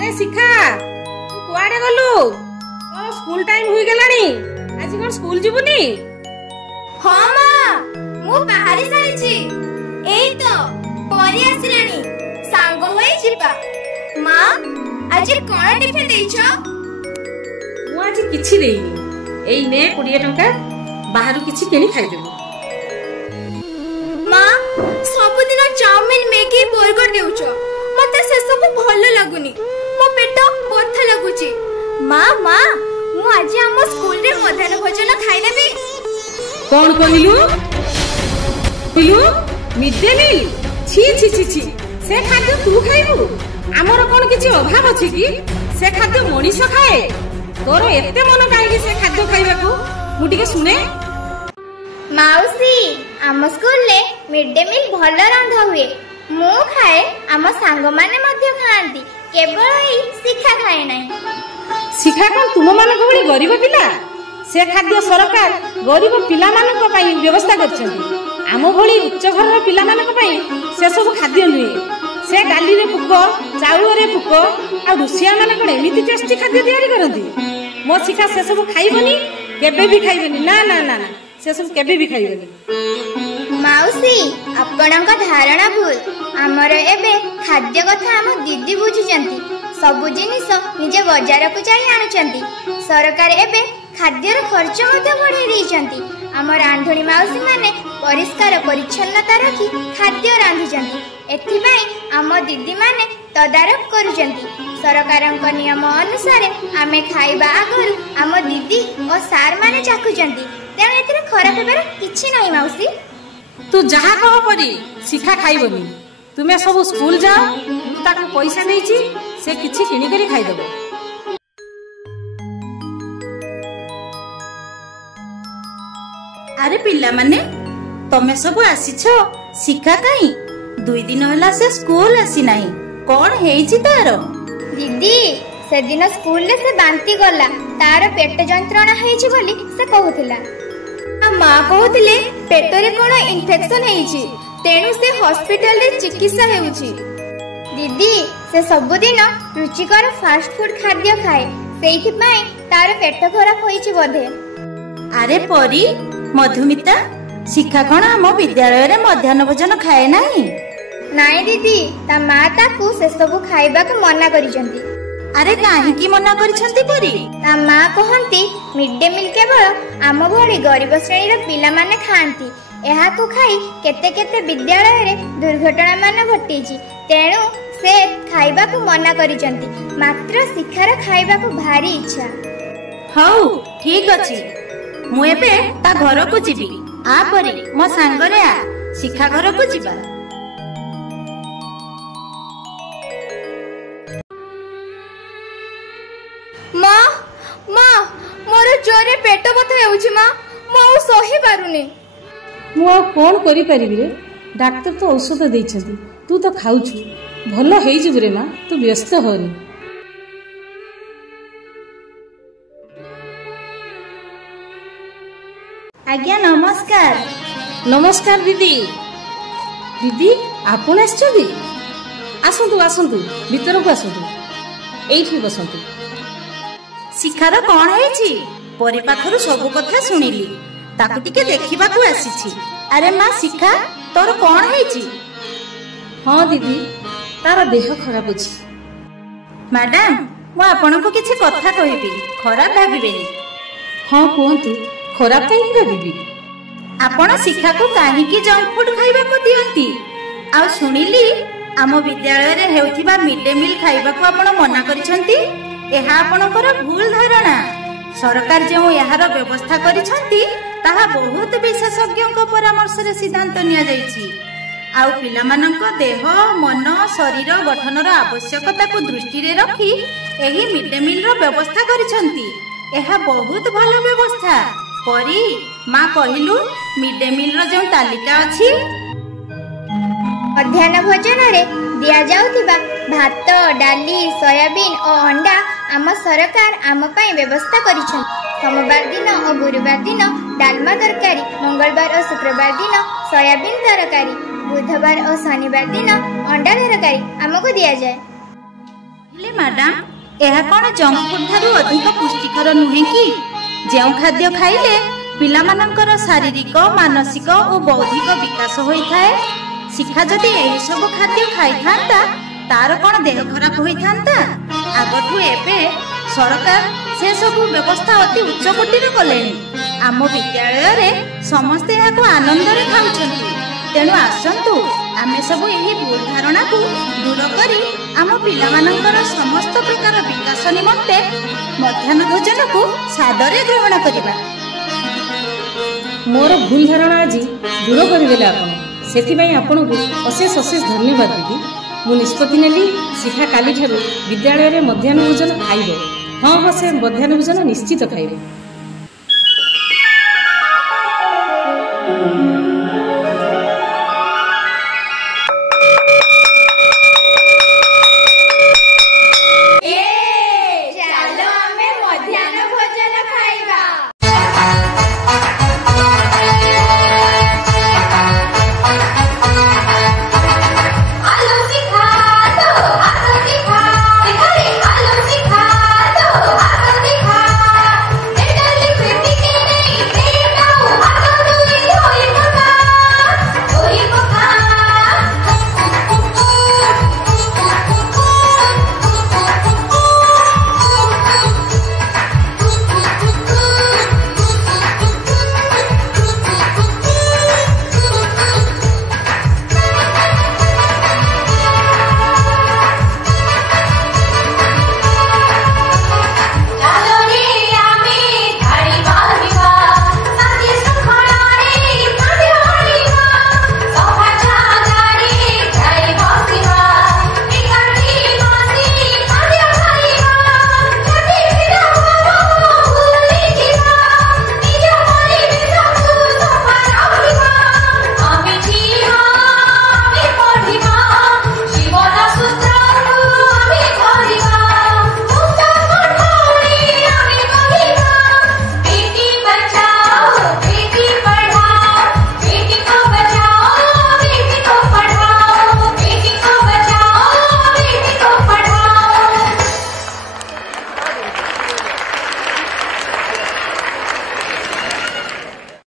अरे शिखा तू कुआडे गलु तो स्कूल टाइम हुई गलानी आज कोन स्कूल जीवुनी। हां मां मु बाहरी सारिछि एई तो परी आसिलानी सांग होई जिबा। मां आज कोन टिफिन देइछो। मु आज किछि देइनी एई ने 20 टंका बाहरु किछि केनी खाइ देबो। मां सब दिन चाउमिन मैगी बर्गर देउछो मते से सब भल लागुनी मो पेट बथा लागुची। मां मां मु आज हम स्कूल रे मध्याह्न भोजन खाइ देबी। कोन कहिलु कहिलु मिड डे मील छी छी छी छी से खाद्य तू खाइबू। हमर कोन किछि अभाव अछि कि से खाद्य मनीष खाए। तोर एते मन काहे से खाद्य खाइबा को मु टिके सुने। माउसी आम स्कूल ले मिड डे मील भल रंधा हुए मु खाए आम सांग माने मध्य खाआंती केवल एई शिखा खाए नाही। शिखा कोन तुम मानक भली गरीब पिला से खाद्य सरकार गरीब पिला मानक पई व्यवस्था करछंती। आम भली उच्च घर पिला मानक पई से सब खाद्य नुए। से डाली रे पुक चाउल रे पुक आ रुसिया माने कोन एमिति टेस्टी खाद्य तयारी करंती। मो शिखा से सब खाइबनी केबे भी खाइबनी ना ना ना से सब केबे भी खाइबनी। माउसी आपणक धारणा भूल हमर एबे खाद्य कथा हम दीदी बुझिचंती सब जिनिस निजे बाजार को जाई आनुचंती। सरकार एबे खाद्यर खर्च मते बढ़ाई देइचंती। हमर रांधुणी माउसी माने परिष्कार परिच्छन्नता रखी खाद्य रांधुचंती। एथिबाई हम दीदी माने तदारक करूचंती। सरकारक नियम अनुसार आमे खाइबा आगरु हम दीदी और सार माने चाखुचंती। तेणु एथिरे खराब हेबार किछि नाही माउसी। तू जहा कह परी शिखा खाइबनी तुमे सब स्कूल जाओ ताको पैसा देइची से किछि किनी करी खाइ देबो। अरे पिला माने तमे सब आसीछो शिखा काई 2 दिन होला से स्कूल आसी नाही कोन हेइची तारो। दीदी से दिन स्कूल ले से बांती गला तार पेट जंत्रणा हेइची बोली से कहउथिला। आ मां कहउथिले पेट रे कोन इन्फेक्शन हेइची तेनु से हॉस्पिटल रे चिकित्सा हेउची। दीदी से सब दिन रुचिकर फास्ट फूड खाद्य खाए सेइथि पई तार पेट खराब होइची बोधे। अरे परी मधुमिता शिखा कोन हम विद्यालय रे मध्याह्न भोजन खाए नाही। नाई दीदी ता मां ताकू से सब खाइबा को मना करिसंती। अरे काहे की मना करिसंती परी। ता मां कहंती मिड डे मील केवल आम भली गरीब श्रेणी रो पिला माने खाआंती। एहा को खाई केते केते विद्यालय रे दुर्घटना मान घटीची तेणु से खाइबा को मना करिसंती। मात्र शिखार खाइबा को भारी इच्छा। हौ ठीक अछि मु एबे ता घर को जिबी। आ परी मो संग रे आ शिखा घर को जिबा। मां मां मोर जोरे पेट बथा हेउची मां मो सही पारुनी। मु आ कोन करि परिबि रे डॉक्टर तो औषध देइछंती तू तो खाउछु भलो हेइ जिबु रे मां तू व्यस्त होनी। आज्ञा नमस्कार। नमस्कार दीदी। दीदी आपण आछथि आसंतु आसंतु भीतर को आसंतु एठी बसंतु। शिखार कोन हेछि परि पाखरु सब कथा सुनिली ताकु टिके देखिबा को आसीछि। अरे मां शिखा तोर कोन हेछि। हां दीदी तार देह खराब अछि। मैडम मु आपन को किछि कथा कहिबी खराब भाबिबेनी। हां कोंतु खराब काहे भाबिबी। आपण शिखा को काहे की जंक फूड खाइबा को दियंती आ सुनिली आम विद्यालय रे हेउथिबा मिड डे मील खाइबा को आपण मना करिसंती। एहा आपणकर भूल धारणा। सरकार जो यार व्यवस्था करिसंती ताहा बहुत विशेषज्ञ परामर्श रे सिद्धांत निया जाईची। आउ पिला मानक देह मन शरीर गठनर आवश्यकता को दृष्टि रे रखी एही मिड डे मील रो व्यवस्था करिसंती। एहा बहुत भलो व्यवस्था। परी मां कहिलु मिड डे मील रो जो तालिका अछि मध्याह्न भोजन रे दिया जाउथिबा भात डाली सोयाबीन और अंडा आम सरकार आम पई व्यवस्था करिछन। सोमवार दिन और गुरुवार दिन डालमा तरकारी, मंगलवार और शुक्रवार दिन सोयाबीन तरकारी, बुधवार और शनिवार दिन अंडा तरकारी आमको दिया जाए। ହେଲେ ମ୍ୟାଡାମ, ଏହା କ'ଣ ଜଙ୍କ ଫୁଡ୍ ଠାରୁ ଅଧିକ ପୁଷ୍ଟିକର ନୁହେଁ କି? ଯେଉଁ ଖାଦ୍ୟ ଖାଇଲେ ପିଲାମାନଙ୍କର ଶାରୀରିକ, ମାନସିକ ଓ ବୌଦ୍ଧିକ ବିକାଶ ହୋଇଥାଏ, ଶିଖା ଯଦି ଏହିସବୁ ଖାଦ୍ୟ ଖାଇଥାନ୍ତା ତାର କ'ଣ ଦେହ ଖରାପ ହୋଇଥାନ୍ତା? ଆଗଠୁ ଏବେ ସରକାର ସେସବୁ ବ୍ୟବସ୍ଥା ଅତି ଉଚ୍ଚ କୋଟିର କଲେଣି। ଆମ ବିଦ୍ୟାଳୟରେ ସମସ୍ତେ ଏହାକୁ ଆନନ୍ଦରେ ଖାଉଛନ୍ତି। ତେଣୁ ଆସନ୍ତୁ ଆମେ ସବୁ ଏହି ଭୁଲ ଧାରଣାକୁ ଦୂର କରି ଆମ ପିଲାମାନଙ୍କର ସମସ୍ତ ପ୍ରକାର ବିକାଶ ନିମନ୍ତେ ମଧ୍ୟାହ୍ନ ଭୋଜନକୁ ସାଦରେ ଗ୍ରହଣ କରିବା। ମୋର ଭୁଲ ଧାରଣା ଆଜି ଦୂର କରିଦେଲେ ଆପଣ, ସେଥିପାଇଁ ଆପଣଙ୍କୁ ଅଶେଷ ଅଶେଷ ଧନ୍ୟବାଦ ଦିଦି। ମୁଁ ନିଷ୍ପତ୍ତି ନେଲି ଶିଖା କାଲିଠାରୁ ବିଦ୍ୟାଳୟରେ ମଧ୍ୟାହ୍ନ ଭୋଜନ ଖାଇବ। ହଁ, ସେ ମଧ୍ୟାହ୍ନ ଭୋଜନ ନିଶ୍ଚିତ ଖାଇବ।